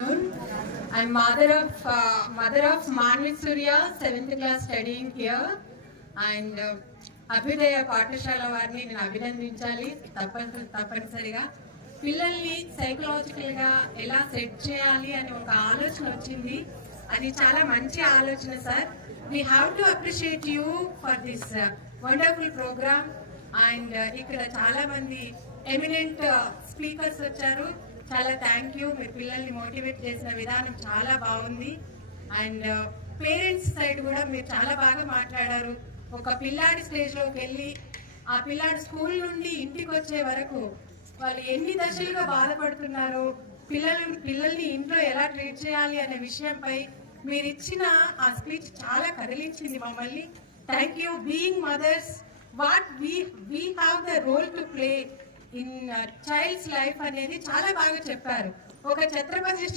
I'm mother of Manvit Surya, 7th class studying here, and అభ్యుదయ పాఠశాల వారిని నేను అభినందించాలి తప్పనిసరిగా. పిల్లల్ని సైకలాజికల్గా ఎలా సెట్ చేయాలి అని ఒక ఆలోచన వచ్చింది. అది చాలా మంచి ఆలోచన sir. We have to appreciate you for this wonderful programme. And ఇక్కడ చాలా మంది ఎమినెంట్ స్పీకర్స్ వచ్చారు. చాలా థ్యాంక్ యూ. మీరు పిల్లల్ని మోటివేట్ చేసిన విధానం చాలా బాగుంది. అండ్ పేరెంట్స్ సైడ్ కూడా మీరు చాలా బాగా మాట్లాడారు. ఒక పిల్లాడి స్టేజ్లోకి వెళ్ళి ఆ పిల్లాడి స్కూల్ నుండి ఇంటికి వచ్చే వరకు వాళ్ళు ఎన్ని దశలుగా బాధపడుతున్నారో, పిల్లల్ని ఇంట్లో ఎలా ట్రీట్ చేయాలి అనే విషయంపై మీరు ఇచ్చిన ఆ స్పీచ్ చాలా కదిలించింది మమ్మల్ని. Thank you. Being mothers, what we have the role to play in child's life అనేది చాలా బాగా చెప్పారు. ఒక ఛత్రపతి